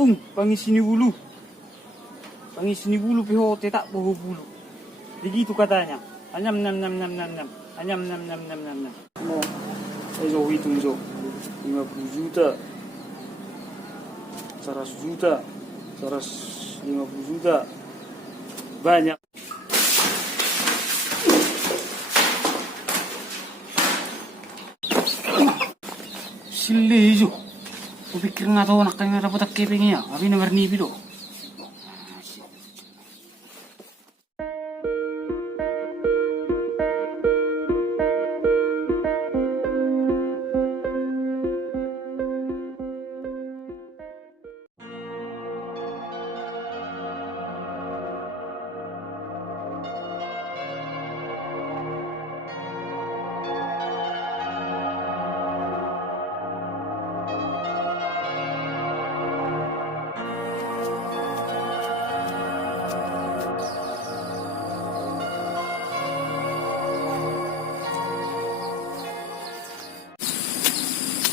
kampung, pangisini bulu. Pangisini bulu pihote tak bawa bulu. Begitu katanya. Anyam nam nam nam nam nam. Anyam nam nam nam nam nam. Mau saya hitung jo. 50 juta. 100 juta. 150 juta. Banyak. Sili jo. Kupikir nga tahu nak kaya dapat kepingnya. Abi na marnibi do.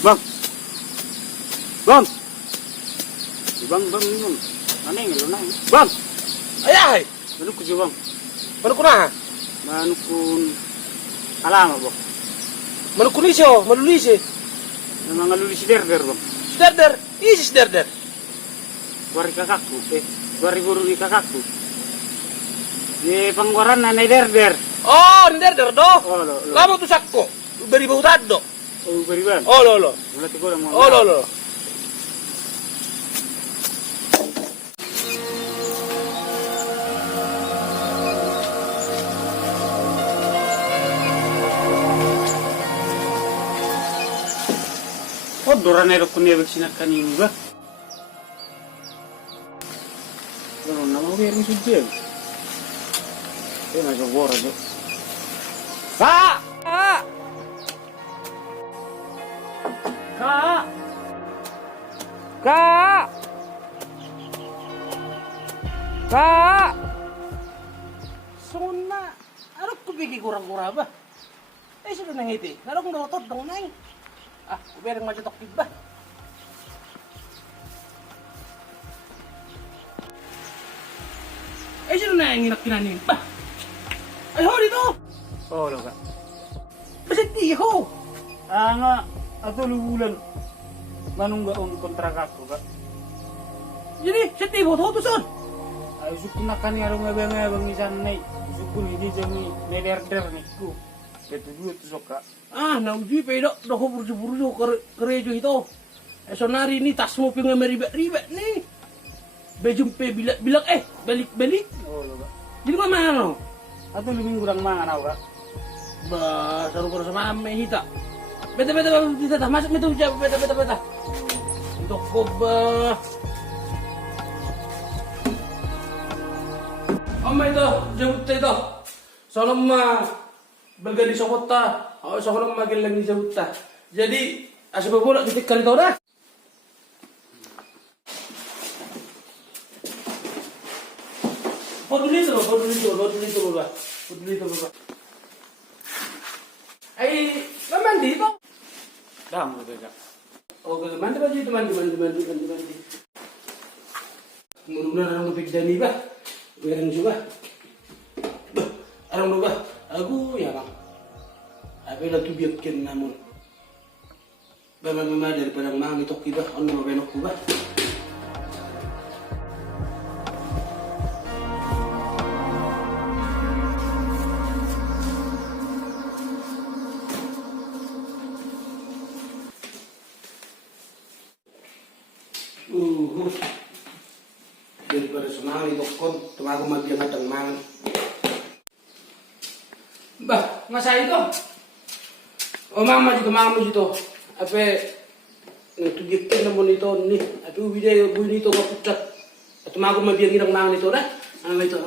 Bang. Bang. Bang. Mana yang ngelunang? Bang. Ayah, Mana ku bang? mana kuna? Mana kun alama bang? Mana kunisyo, mana lulisi? Memang ngaluli si der bang. Sderder, isi sderder. Kuari kakakku, kuari guru ni kakakku. Di panggoran na der. Oh, sderder do. Oh lo. Lama tu sakko, beri bau tado. Oh beriban. Oh lo. Mulai tiga orang mau. Oh lo. Oh doran ero kunia beksina kanin ba? Kalau nama gue yang sudah. Saya nggak coba aja. Kak! Kak! Kak! Kak! Kak! Sona, arok ko bigi kurang-kurang ba? Sudah nangiti. Narok ndotot dong nang. Uber yang macam tok tiba. Sudah nangin kinanin ba? Ay ho dito. Oh lo kak. Basit di ho. Nga, ato bulan. Manong gaon kontrak ako kak. Jadi, setibo ho to son. Ay sukun na kani arong ngabang isan nay. Sukun hindi jami nederder niku. Betul dua tu soka. Nauji pedo doho burju-burju kerejo itu. Sonari ini tas mo pinga meribet-ribet nih. Bejumpe bilang balik-balik. Oh lo kak. Jadi mana no? Ato luming kurang mangan ako kak. Saru sama ame hita. Beta kita masuk itu beta. Untuk koba. Amma itu jemput itu. Salam baga di Sokota. Soalnya magil lagi jemput. Jadi asal bola titik kali tau dah. Poduli itu bapak. Mandi itu. Dah mo kak. Oke, mandi. Mudah-mudahan orang lebih dari bah. Biarin juga. Orang lupa. Aku ya bang. Apa lagi biarkan namun. Mama daripada mang itu kita on mau benok kubah. Daripada senang itu kon, teman aku mati yang ngadang mangan. Bah, masa itu? Oh mama itu. Apa tujuh namun itu nih, apa video bunyi itu nggak pucat. Atau aku mati yang ngadang mangan itu dah, itu.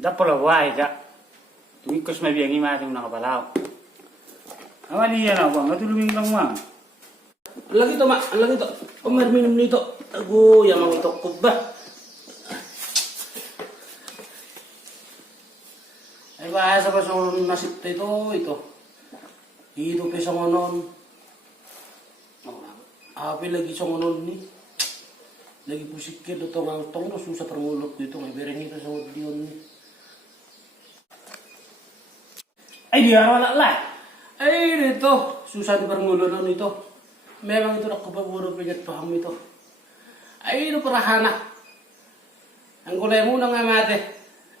Dapat lah wah kak. Tumikos mabiyangi mati mo nakapalaw. Awali yan ako, nga tuluming lang mang. Lagi to, minum nito. Ago, yang mau itu kubah. Ay bahasa pa sa nasip ito. Ito pa sa ngonon. Api lagi sa ngonon ni. lagi pusik ke do tong do susah permulut gitu ngai bereng itu sama Dion nih. Dia wala lah. Itu susah di permulut itu. Memang itu aku baru penyet paham itu. Itu perahana. Ang kulay mo nang amate.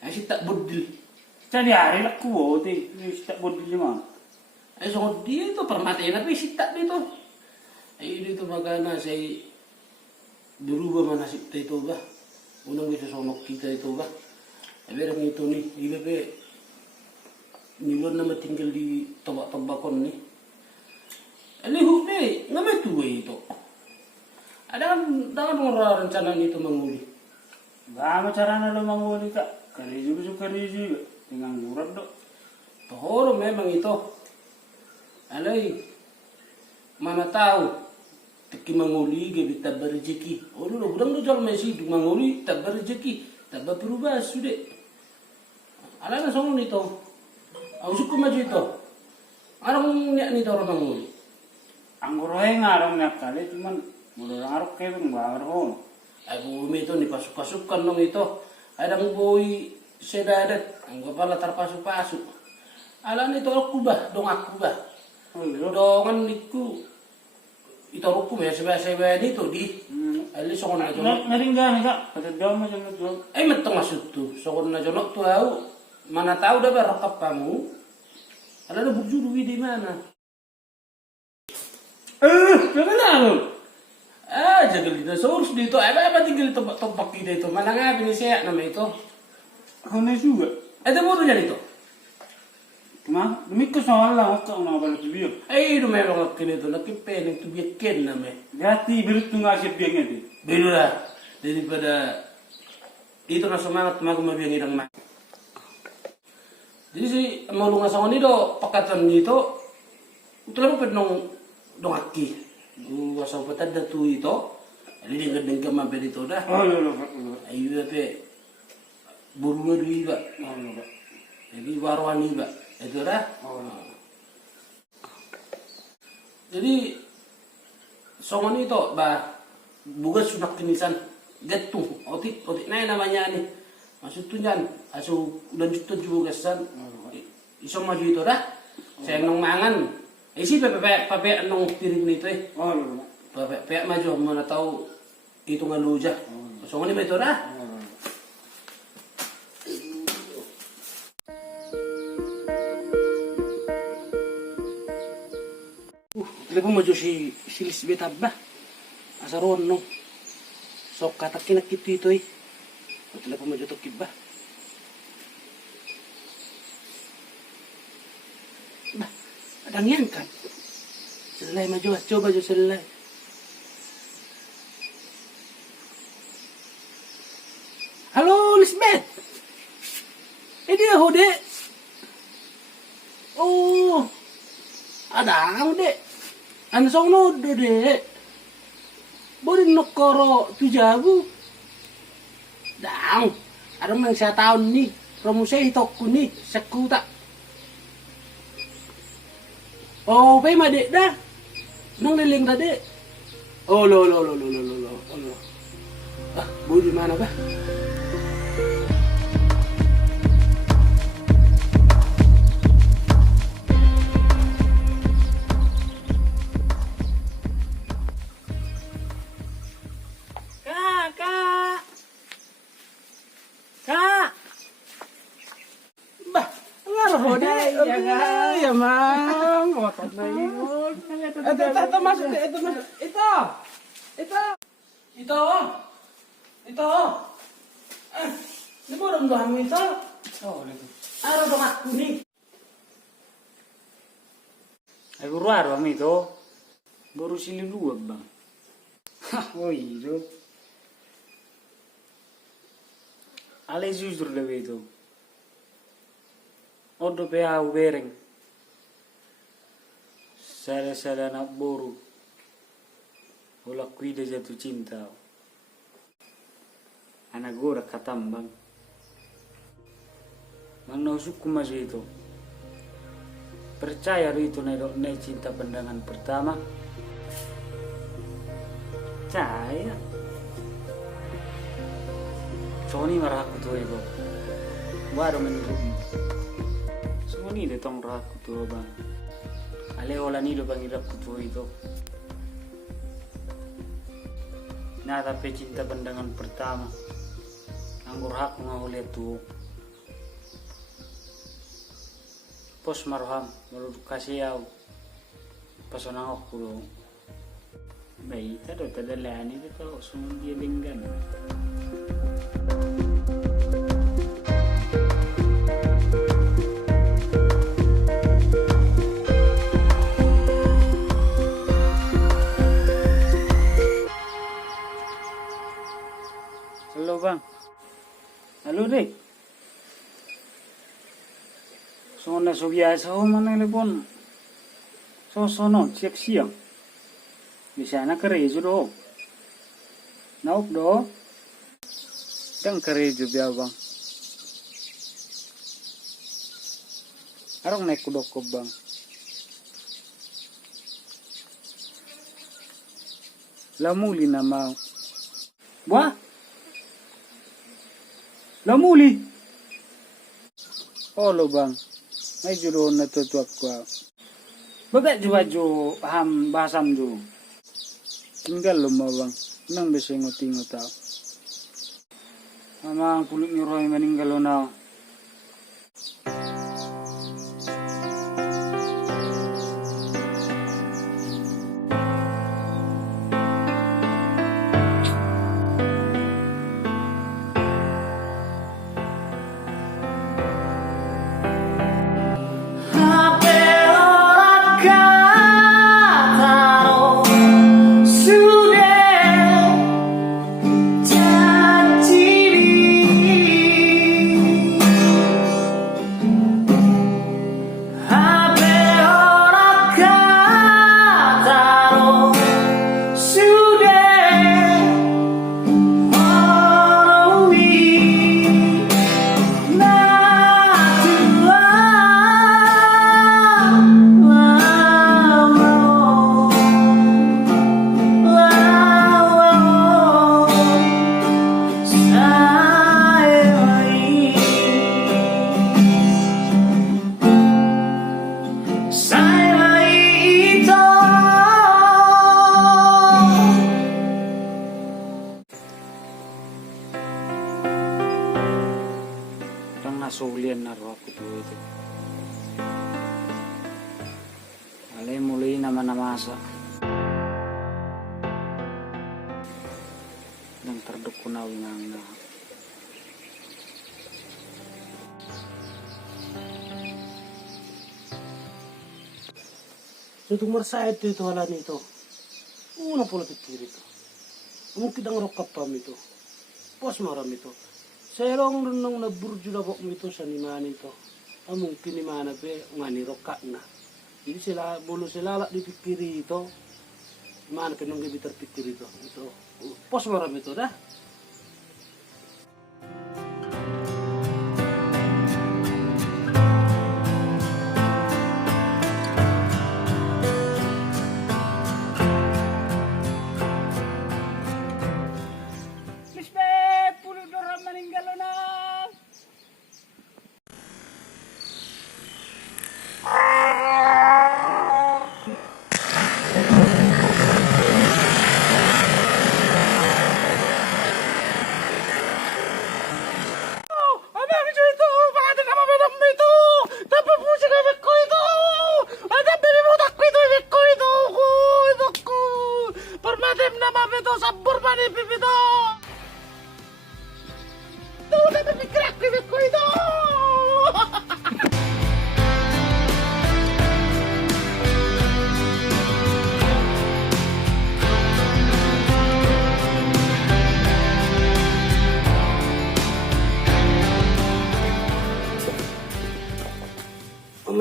Ay si tak budil. Jadi hari lah kuwo ti, tak bodil mah. Ay so dia itu permate na si tak dito. Ay dito magana say berubah mana nasib itu ba. Unang bisa sonok kita itu ba. Ay berang itu nih, iba pe nilon na tinggal di tobak-tobakon nih. Alihu nih, ngamay tuwe itu. Ada kan orang rencana itu menguli. Gama cara na lo manguli ka. Karijo bisa karijo. Tinggal murad do. Tohoro memang itu. Alay, mana tahu. Teki manguli gabi tabar rezeki. Oh dulu udang do jal mesi du manguli tabar rezeki. Tabar berubah sudah. Ala na song nito. Ang suku maju itu. Arang niat nito orang manguli. Ang gorohe ngarang na kali cuman mulu ngarok kayak bang baru. Ay bumi itu dipasuk-pasukkan dong itu. Adang boy sedadat. Ang kepala terpasuk-pasuk. Ala nito aku bah, dong aku bah. Dongan niku ito aku ya sebe-sebe nito di. Ali sokon na jono. Naringgan ka. Patadyaw mo dyan na Ay matong masuk tuh. Sokon na jono tuh au. Mana tahu dah berakap kamu. Ala na bujuru di mana? Jangan lalo. Jagal dito. Source dito. Apa tinggal tempat kita itu. Mana nga binisaya nama itu. Ako na juga. Ito mo rin dito. Ma, lumikos na wala ako na balik biyo. Ay, dumelo ka kinito. Nakipening tubiyakin na may. Dati bilut tu nga siya biyang ito. Bilo na. Daripada dito na sumangat magumabiyang irang ma. Jadi si maulungan sa nito pakatan nito. Utala mo pwede nung dongaki. Wasaw patad na tu ito. Ali din gamang dito dah. Oh, lolo. Ayo pe buru iba. Oh, lolo. Jadi warwan iba. Itu dah. Oh, Jadi songon itu bah bugas sunak kinisan getung otik naik namanya nih maksud tunjan asu lanjut juga san iso maju itu dah saya nong mangan isi pepe nong piring itu oh, lolo. pepe maju mana tahu itu ngaluja songon ini itu dah. Lepas maju si Lisbeth abah asaron no sok katakin gitu itu lepas maju to kibah bah ada ngangkat selai maju coba jo selai halo Lisbeth dia hode oh ada dek ansong no dek borin nokoro tujabu dang ada mang sa taon ni promusay hitokku ni sekuta oh pay made dah nang liling tadi oh lo ah budi mana ba ya mang otot na yun ito masuk ito ini mo ramdaman mo ito Oh, lagi. araw dong aku nih Ay guru mi to. Baru sili luwag bang. Oh, itu. Ale jujur lebih itu. Odo pe au bereng. Sada nak boru. Ola kuida jatuh cinta. Anak gora katambang. Mang no suku masih itu. Percaya itu naik cinta pandangan pertama. Percaya. Sony marah aku tuh itu. Baru menurut. Sony deh tong marah aku tuh bang. Ale olah ni lo bang irap aku tuh itu. Nah tapi cinta pandangan pertama. Anggur hak ngahule tuh. Pos marham baru kasih aku. Pasonang aku dong. Baik, tado tadalaan itu tau semua dia linggan. Halo bang, halo deh. Soalnya so biasa mana telepon. Sono siap siang. Bisa na kerejo do. Naup do. Dang kerejo biya bang. Arong naik kudok ko bang. Lamuli na mau. Wah. Lamuli. Oh lo bang. May juro na tutuak ko. Baga baju ham bahasam jo. Tinggal lo bang, nang bisa ngot tau. Amang kulit nyuruh meninggal lo now. Nasulian naruh aku tuh itu. Alay mulai nama-nama asa. Yang terdukunaw ng Untuk mersah itu halan itu. Una pula pikir itu. Mungkin ang rokapam itu. Pos maram itu. Serong nung na burju na bok mito sa niman ito. Among kinimana pe ngani rokat na. Jadi sila bulu sila dipikiri itu. Mana pe nung gabi terpikir itu. Itu pos maram itu dah. Sabor mani pipito. Tuh na pipikrak ko ito.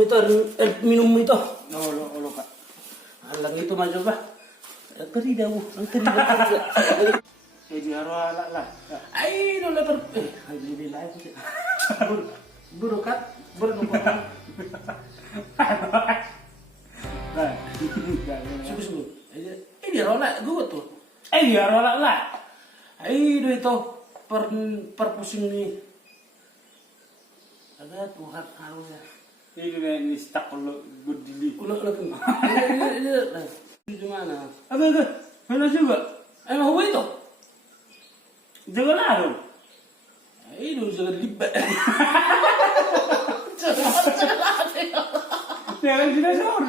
Ito, minum ito. Ulo ka. Alang ito man ba? Ang kari daw. Ang kari daw. Eh, di araw lah. Ay, no leper. Ay, hindi lang. Buru kat. Buru no pa. Subuh. Ay, di araw lah. Gugot to. Ay, di araw lah. Ay, do ito. per pusing nih. Ada Tuhan harus ya. Ini stuck kalau berdiri. Ulah kemana? Ini gimana? Agak, mana juga? Emang huwi itu? Jangan lari. Itu jangan libat. Jangan tidak sahur.